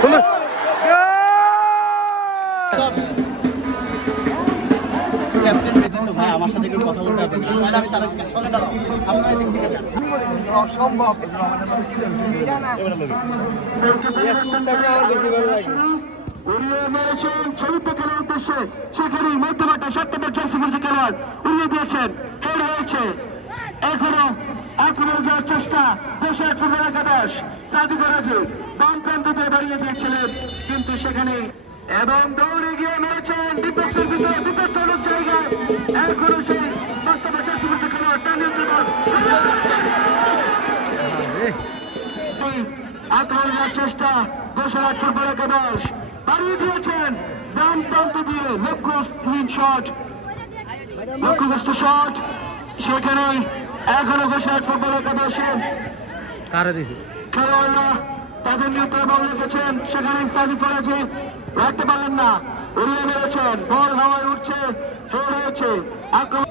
সুন্দর ক্যাপ্টেন ব্যতীত ভাই আমার সাথে কেউ কথা বলতে পারবে না, তাহলে আমি তার সঙ্গে দাঁড়াও আপনারা এদিক থেকে যান অসম্ভব উড়িয়ে মেরেছেন চতুর্থ খেলার উদ্দেশ্যে, সেখানেই মধ্যমাঠে 7 নম্বর জার্সি পরিহিত খেলোয়াড় উড়িয়ে দিয়েছেন, হেড হয়েছে। এখনো আক্রমণ যাওয়ার চেষ্টা দেশের ফুটবল একাদশ সাদি ফরাজি বাম প্রান্ততে বাড়িয়ে দিয়েছিলেন, কিন্তু সেখানে এবং দৌড়ে গিয়ে মেরেছেন বিপক্ষের ভিতরে বিপজ্জনক জায়গায়। এখনো সেই বাস্তব জার্সি পরিহিত খেলোয়াড় আক্রমণ যাওয়ার চেষ্টা দেশের ফুটবল একাদশ বাড়িয়ে দিয়েছেন বাম প্রান্ত দিয়ে লক্ষ্যহীন শট, লক্ষ্যগ্রস্ত শট। সেখানে এখনো দেশের ফুটবল একাদশের খেলোয়াড়রা তাদের নিয়ন্ত্রণে বল রেখেছেন, সেখানে সাদি ফরাজি রাখতে পারলেন না, উড়িয়ে মেরেছেন, বল হাওয়ায় উঠছে, হেড হয়েছে। আক্রমণ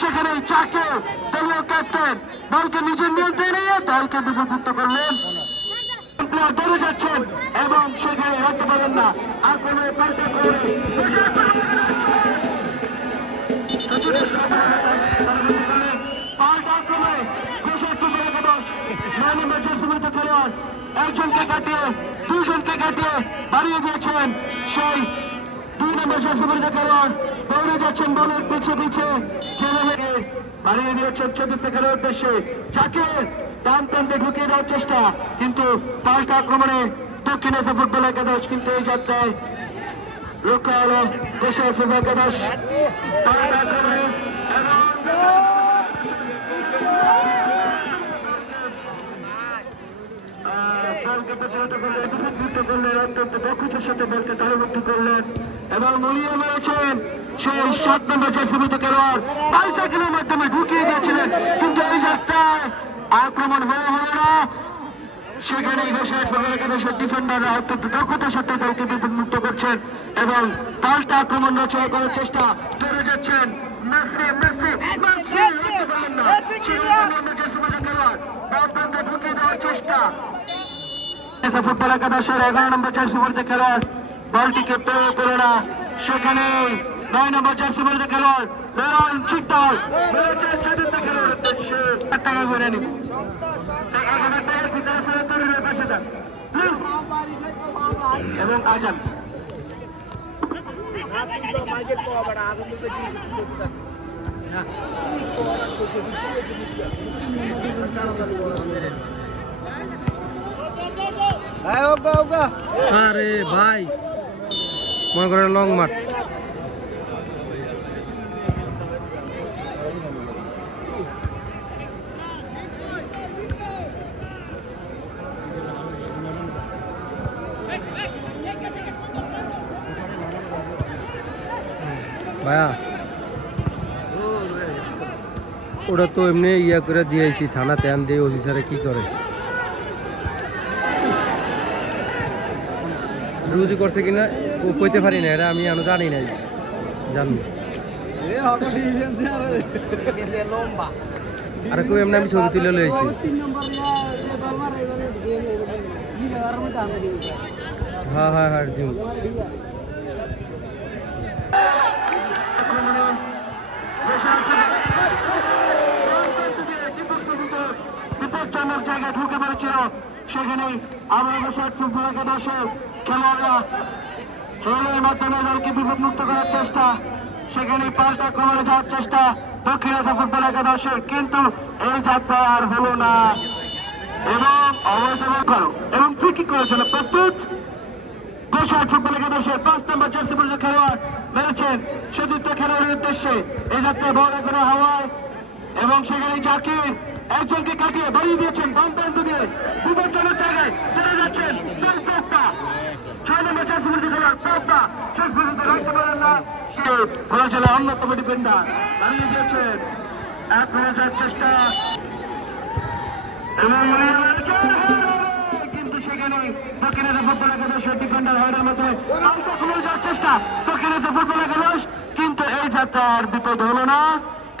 সেখানে চাকে দলীয় ক্যাপ্টেন দলকে নিজের নিয়ন্ত্রণে নিয়ে দলকে বিপর্যুক্ত করলেন, দৌড়ে যাচ্ছেন এবং সেখানে রাখতে পারলেন না, আক্রমণে পাল্টা করে পাল্টা আক্রমণে দেশের ফুটবল একাদশ 9 নম্বর জার্সি পরিহিত খেলোয়াড় একজনকে কাটিয়ে দুজনকে কাটিয়ে বাড়িয়ে দিয়েছেন। সেই 2 নম্বর জার্সি পরিহিত খেলোয়াড় দৌড়ে যাচ্ছেন বলের পিছে পিছে, যেভাবে বাড়িয়ে দিয়েছেন চতুর্থ খেলার উদ্দেশ্যে, যাকে ডান প্রান্তে ঢুকিয়ে দেওয়ার চেষ্টা, কিন্তু পাল্টা আক্রমণে দক্ষিণ এশিয়া ফুটবল একাদশ কিন্তু এই যাত্রায় রক্ষা হলো দেশের ফুটবল একাদশ। পাল্টা আক্রমণে বলকে প্রতিহত করলেন, বিপদমুক্ত করলেন, অত্যন্ত দক্ষতার সাথে বলকে তালুবদ্ধ করলেন এবং উড়িয়ে মেরেছেন সেই 7 নম্বর জার্সি পরিহিত খেলোয়াড় বাইসাইকেলের মাধ্যমে ঢুকিয়ে দিয়েছিলেন, কিন্তু এই যাত্রায় আক্রমণ হলো না। সেখানে দেশের ফুটবল একাদশের ডিফেন্ডাররা অত্যন্ত দক্ষতার সাথে দলকে বিপদমুক্ত করছেন এবং পাল্টা আক্রমণ রচনা করার চেষ্টা করে যাচ্ছেন ঢুকিয়ে দেওয়ার চেষ্টা। ফুটবল একাদশের 11 নম্বর জার্সি পরিহিত খেলোয়াড় বলটিকে পেয়ে পেল না, সেখানে 9 নম্বর জার্সি পরিহিত খেলোয়াড় বেরন চিত্তল টাকা করে নিব এবং আজান আরে ভাই মনে করেন লং মাঠ ভাইয়া, ওটা তো এমনি ইয়া করে দিয়েছি থানাতে আন দিয়ে ওসি স্যারে কি করে রুজু করছে কিনা ও কইতে পারি না, এটা আমি এখনো জানি নাই, জানি আর কেউ এমনি আমি ছবি তুলে লইছি। হ্যাঁ হ্যাঁ হ্যাঁ দিন বিপজ্জনক জায়গায় ঢুকে পড়েছিল, সেখানে আবার দেশের ফুটবল একাদশের খেলোয়াড়রা খেলার মাধ্যমে দলকে বিপদমুক্ত করার চেষ্টা, সেখানে পাল্টা আক্রমণে যাওয়ার চেষ্টা দক্ষিণ এশিয়া ফুটবল একাদশের, কিন্তু এই যাত্রা আর হলো না এবং অবৈধ করো এবং ফ্রি কিক করার জন্য প্রস্তুত দেশের ফুটবল একাদশের 5 নম্বর জার্সি পরিহিত খেলোয়াড় মেরেছেন চতুর্থ খেলোয়াড়ের উদ্দেশ্যে। এই যাত্রায় বল এখনো হাওয়ায় এবং সেখানে জাকির একজনকে কাটিয়ে বাড়িয়ে দিয়েছেন বাম প্রান্ত দিয়ে বিপজ্জনক জায়গায় চলে যাচ্ছেন 6 নম্বর জার্সি পরিহিত খেলোয়াড় প্রজ্ঞা শেষ পর্যন্ত রাখতে পারেন না, সে হয়েছিল অন্যতম ডিফেন্ডার, বাড়িয়ে দিয়েছেন এখনো যাওয়ার চেষ্টা এবং কিন্তু সেখানে দক্ষিণ এশিয়া ফুটবল একাদশের ডিফেন্ডার হেডের মতো আক্রমণে যাওয়ার চেষ্টা দক্ষিণ এশিয়া ফুটবল একাদশ, কিন্তু এই যাত্রার বিপদ হলো না,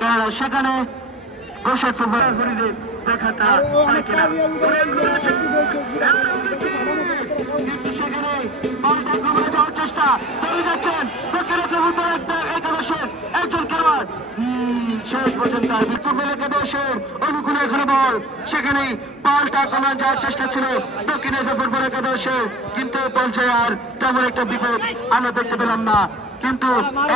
কারণ সেখানে গোসাইট ফুটবলের হরিদের দেখাটা পায় কিনা। কিন্তু সেখানে বলটা ঘুরে যাওয়ার চেষ্টা করে যাচ্ছেন দক্ষিণ এশিয়া ফুটবল একাদশের একজন খেলোয়াড়। শেষ পর্যন্ত ফুটবল একাদশের অনুকূলে এখানে বল, সেখানে বলটা কমান যাওয়ার চেষ্টা ছিল দক্ষিণ এশিয়া ফুটবল একাদশের, কিন্তু পর্যায়ে আর তেমন একটা বিপদ আমরা দেখতে পেলাম না। কিন্তু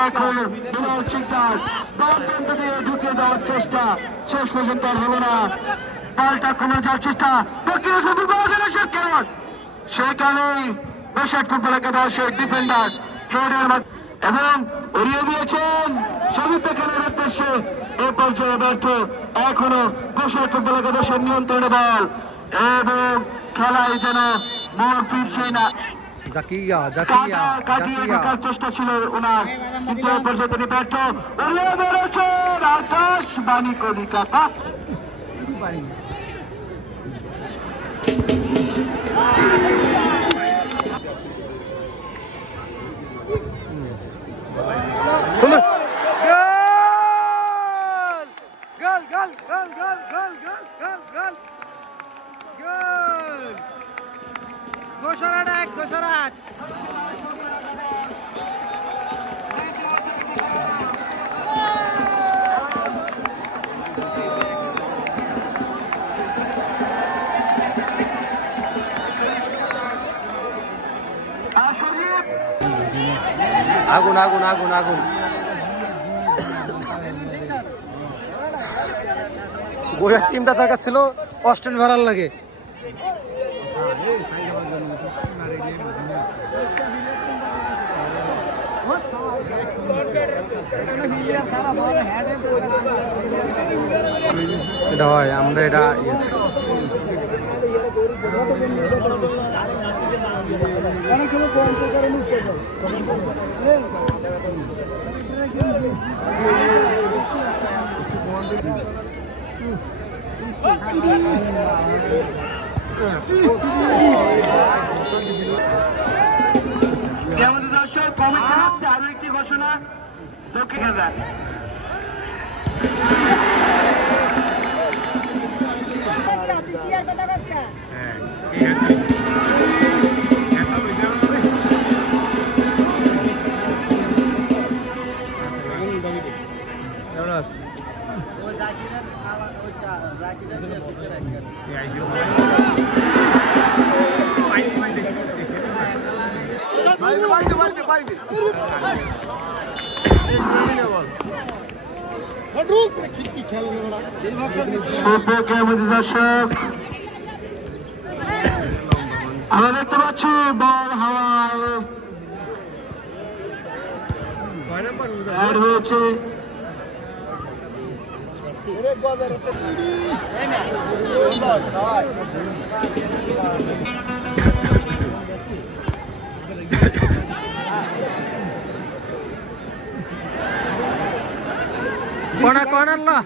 এখন বিলাল শিকদার বল বন্ধ দিয়ে ঢুকিয়ে দেওয়ার চেষ্টা শেষ পর্যন্ত আর হলো না। বলটা কমে যাওয়ার চেষ্টা দক্ষিণ এশিয়া ফুটবল একাদশের খেলোয়াড়, সেখানেই গোসাইট ফুটবল একাদশের ডিফেন্ডার হেডের এবং উড়িয়ে দিয়েছেন সতীর্থ খেলার উদ্দেশ্যে। এ পর্যায়ে ব্যর্থ এখনো গোসাইট ফুটবল একাদশের নিয়ন্ত্রণে বল এবং খেলায় যেন মোড় ফিরছে না। কাটিয়ে ঢোকার চেষ্টা ছিল ওনার, কিন্তু এ পর্যায়ে তিনি ব্যর্থ। উড়িয়ে বেড়েছেন আকাশ বাণী কলিকাতা। আগুন আগুন আগুন আগুন গোয়ার টিমটা তার কাছে ছিল অস্টেন ভাড়ার লাগে। এটা হয় আমরা এটা অনেক দর্শক কমেন্ট হচ্ছে আরো একটি ঘোষণা দক্ষিণ যায়। দর্শক আমরা দেখতে পাচ্ছি বল হাওয়ায় হয়েছে। কর্নার না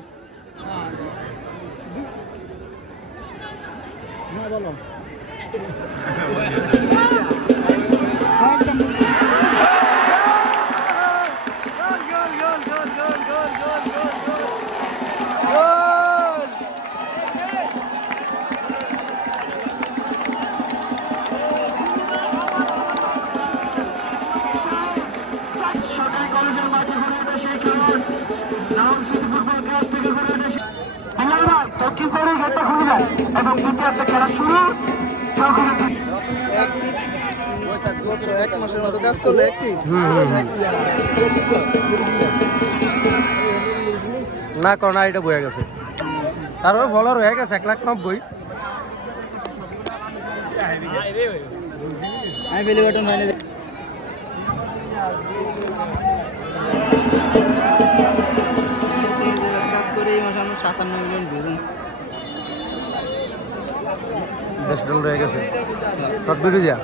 বলো দক্ষিণ সাইডের গেটটা খুলে যায় এবং দ্বিতীয়ার্ধে খেলা শুরু। এক মাসের মতো কাজ করলে একটি না করোনা এটা বয়ে গেছে, তারপরে ফলোয়ার হয়ে গেছে 1,90,000। আমি বেলি বাটন মানে কাজ করে এই মাসে আমরা 57 মিলিয়ন ভিউজ $10 হয়ে গেছে শর্ট ভিডিও দিয়া।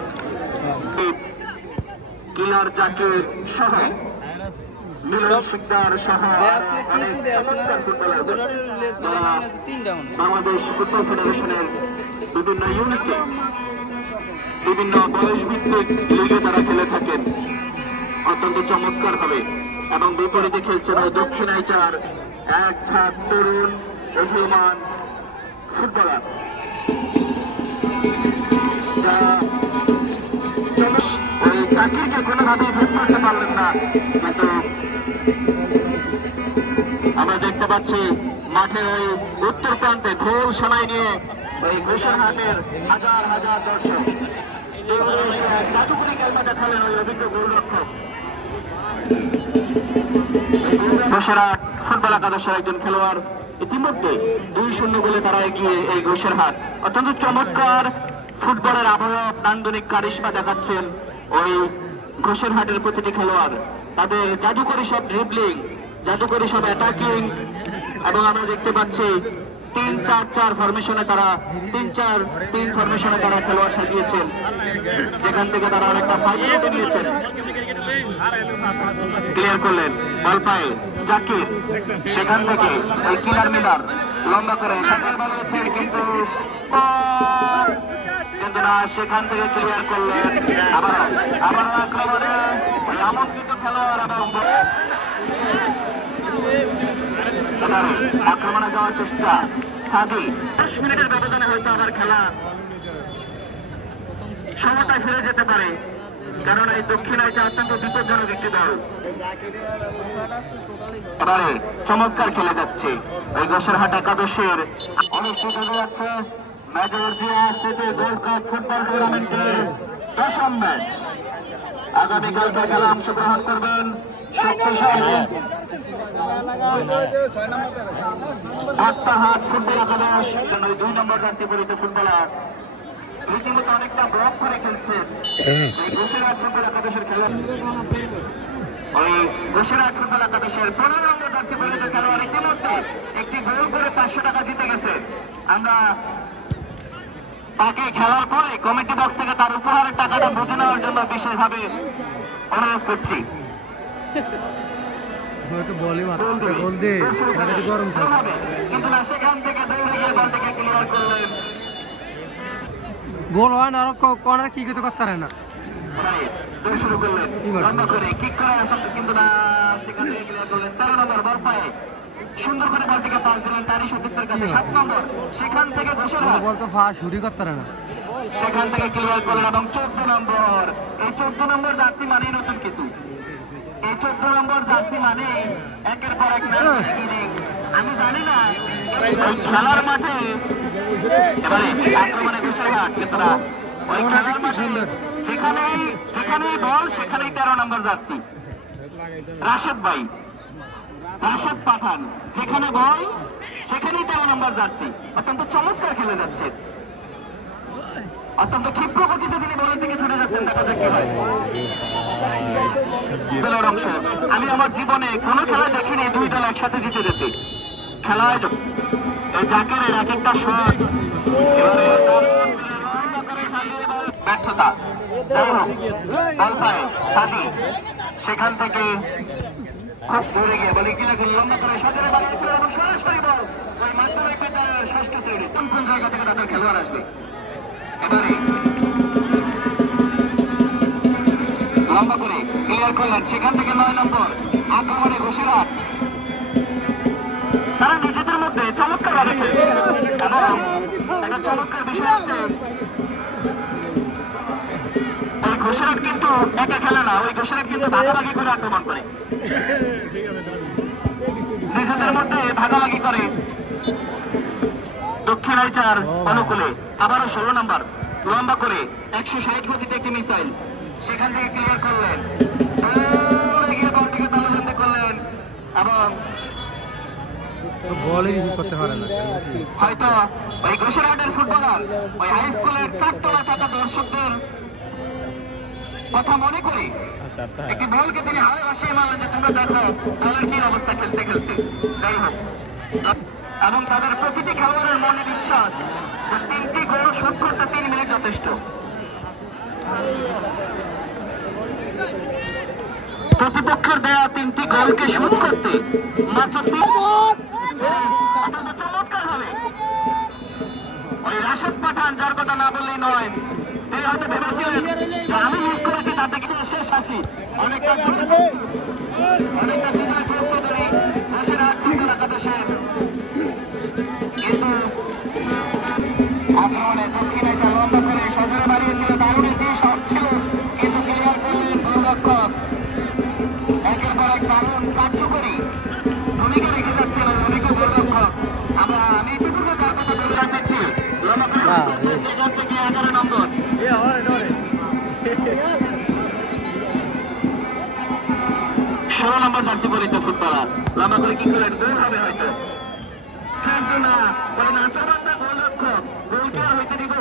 কিলার জাকির সহ মিলন শিকদার সহ বাংলাদেশ ফুটবল ফেডারেশনের বিভিন্ন ইউনিটে বিভিন্ন বয়স ভিত্তিক লিগে তারা খেলে থাকেন অত্যন্ত চমৎকার হবে। এবং বিপরীতে খেলছেন দক্ষিণাইচার এক ছাত্র তরুণ উদীয়মান ফুটবলার যারা ওই চাকরিকে কোনোভাবেই ভেদ করতে পারলেন না, কিন্তু আমরা দেখতে পাচ্ছি মাঠের ওই উত্তর প্রান্তে ঢোল শোনাই নিয়ে ওই ঘোষারহাটের হাজার হাজার দর্শক জাদুকরি খেলা দেখালেন ওই অভিজ্ঞ গোলরক্ষক। ঘোষারহাট ফুটবল একাদশের একজন খেলোয়াড় ইতিমধ্যে 2-0 গোলে তারা এগিয়ে এই ঘোষারহাট। অত্যন্ত চমৎকার ফুটবলের আবহাওয়া, নান্দনিক কারিশমা দেখাচ্ছেন ওই ঘোষারহাটের প্রতিটি খেলোয়াড়। তাদের জাদুকরি সব ড্রিবলিং, জাদুকরি সব অ্যাটাকিং, এবং আমরা দেখতে পাচ্ছি 3-4-4 ফরমেশনে তারা 3-4-3 ফরমেশনে তারা খেলোয়াড় সাজিয়েছেন, যেখান থেকে তারা অনেকটা ফাইনালে নিয়েছেন। ক্লিয়ার করলেন বল পায়ে জাকির, সেখান থেকে ওই কিলার মিলার লম্বা করে সাঁতার বানিয়েছেন, কিন্তু না, সেখান থেকে ক্লিয়ার করলেন। আবারও আক্রমণে ওই আমন্ত্রিত খেলোয়াড় এবং আক্রমণে যাওয়ার চেষ্টা সাদি। 10 মিনিটের ব্যবধানে হয়তো আবার খেলা সমতায় ফিরে যেতে পারে, কারণ এই দক্ষিণায় অত্যন্ত বিপজ্জনক একটি দল। এবারে চমৎকার খেলে যাচ্ছে এই ঘোষারহাট একাদশের। অনুষ্ঠিত হয়ে যাচ্ছে major Zia city gold cup football টুর্নামেন্টের 10ম ম্যাচ। আগামীকালকে খেলা অংশগ্রহণ করবেন শক্তিশালী আত্মাহাট ফুটবল একাদশ। 2 নম্বর জার্সি পরিহিত ফুটবলার রীতিমতো অনেকটা ব্লক করে খেলছেন এই ঘোষারহাট ফুটবল একাদশের খেলোয়াড়। ওই ঘোষারহাট ফুটবল একাদশের 15 নম্বর জার্সি পরিহিত খেলোয়াড় ইতিমধ্যে একটি গোল করে 500 টাকা জিতে গেছে। আমরা তাকে খেলার পরে কমিটি বক্স থেকে তার উপহারের টাকাটা বুঝে নেওয়ার জন্য বিশেষভাবে অনুরোধ করছি। কিন্তু না, সেখান থেকে দৌড়ে গিয়ে বলটাকে ক্লিয়ার করলেন। গোল হয় না, আর কর্নার কি করতে পারে না, শুরু করলেন লম্বা করে কিক করে আসেন, কিন্তু না, সেখান থেকে ক্লিয়ার করলেন। 13 নম্বর বল পায়ে সুন্দর করে বলটিকে পাস দিলেন তারই সতীর্থের কাছে। 7 নম্বর সেখান থেকে ঘোষারহাট বল তো ফাঁস শুরু করতে পারে না, সেখান থেকে ক্লিয়ার করলেন। এবং 14 নম্বর, এই 14 নম্বর জার্সি মানে নতুন কিছু। এই 14 নম্বর জার্সি মানে একের পর এক ইনিংস। আমি জানি না খেলার মাঠে এবারে আক্রমণে ঘোষারহাট, কিন্তু না, ওই খেলার মাঠে যেখানেই বল সেখানেই 13 নম্বর জার্সি রাশেদ ভাই, রাশেদ পাঠান, যেখানে বল সেখানেই 13 নম্বর জার্সি। অত্যন্ত চমৎকার খেলে যাচ্ছে, অত্যন্ত ক্ষিপ্র গতিতে তিনি বলের দিকে ছুটে যাচ্ছেন। দেখা যাক কি হয়। খেলার অংশ আমি আমার জীবনে কোনো খেলা দেখিনি 2 দল একসাথে জিতে যেতে। খেলায় এই জাকেরের এক একটা শট ব্যর্থতা, যাই হোক বল পায় সাদি, সেখান থেকে খুব দূরে গিয়ে বলে গিয়ে লম্বা করে সাজারে বানিয়েছিল এবং সরাসরি বল ওই মাধ্যমিক বিদ্যালয়ের 6ষ্ঠ শ্রেণী। কোন জায়গা থেকে তাদের খেলোয়াড় আসবে? এবারে লম্বা করে ক্লিয়ার করলেন, সেখান থেকে 9 নম্বর আক্রমণে ঘোষারহাট। তারা নিজেদের মধ্যে চমৎকার ভাবে খেলছে এবং একটা চমৎকার বিষয় হচ্ছে ওই ঘোষারহাট কিন্তু একা খেলে না, ওই ঘোষারহাট কিন্তু ভাগাভাগি করে আক্রমণ করে, নিজেদের মধ্যে ভাগাভাগি করে। দক্ষিণাইচার অনুকূলে আবারও 16 নম্বর লম্বা করে 160 গতিতে একটি মিসাইল, সেখান থেকে ক্লিয়ার করলেন, গিয়ে বলটিকে তালাবন্দি করলেন এবং হয়তো ওই ঘোষারহাটের ফুটবলার ওই হাই স্কুলের 4 তলা ছাতা দর্শকদের কথা মনে করি একটি বলকে তিনি হাওয়ায় ভাসিয়ে মারলেন যে তোমরা দেখো দলের কি অবস্থা খেলতে খেলতে। যাই হোক, এবং তাদের প্রতিটি খেলোয়াড়ের মনে বিশ্বাস যে 3টি গোল শোধ করতে 3 মিনিট যথেষ্ট। প্রতিপক্ষের দেয়া 3টি গোলকে শোধ করতে মাত্র 3 চমৎকার হবে ওই রাশেদ পাঠান, যার কথা না বললেই নয়। তিনি হয়তো ভেবেছিলেন যে আমি মিস করেছি, তার থেকে শেষ হাসি অনেকটা কিন্তু আক্রমণে দক্ষিণে একটা লম্বা করে সজরে বাড়িয়েছিল, দারুণ একটি শট ছিল, কিন্তু ক্লিয়ার করলেন গোলরক্ষক। একের পর এক দারুণ কার্যকরী ভূমিকা রেখে যাচ্ছেন অনেক গোলরক্ষক। আমি ইতিপূর্বে তার কথা বলে দিচ্ছি, লম্বা করে সেখান থেকে 11 নম্বর 16 নম্বর জার্সি পরিহিত ফুটবলার লম্বা করে কি করলেন, গোল হবে হয়তো, কিন্তু না, ওই নাশাবান্দা গোলরক্ষক গোলকে হইতে দিব,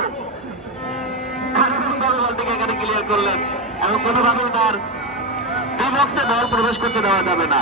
বল থেকে এখানে ক্লিয়ার করলেন এবং কোনোভাবেই তার বক্সে বল প্রবেশ করতে দেওয়া যাবে না।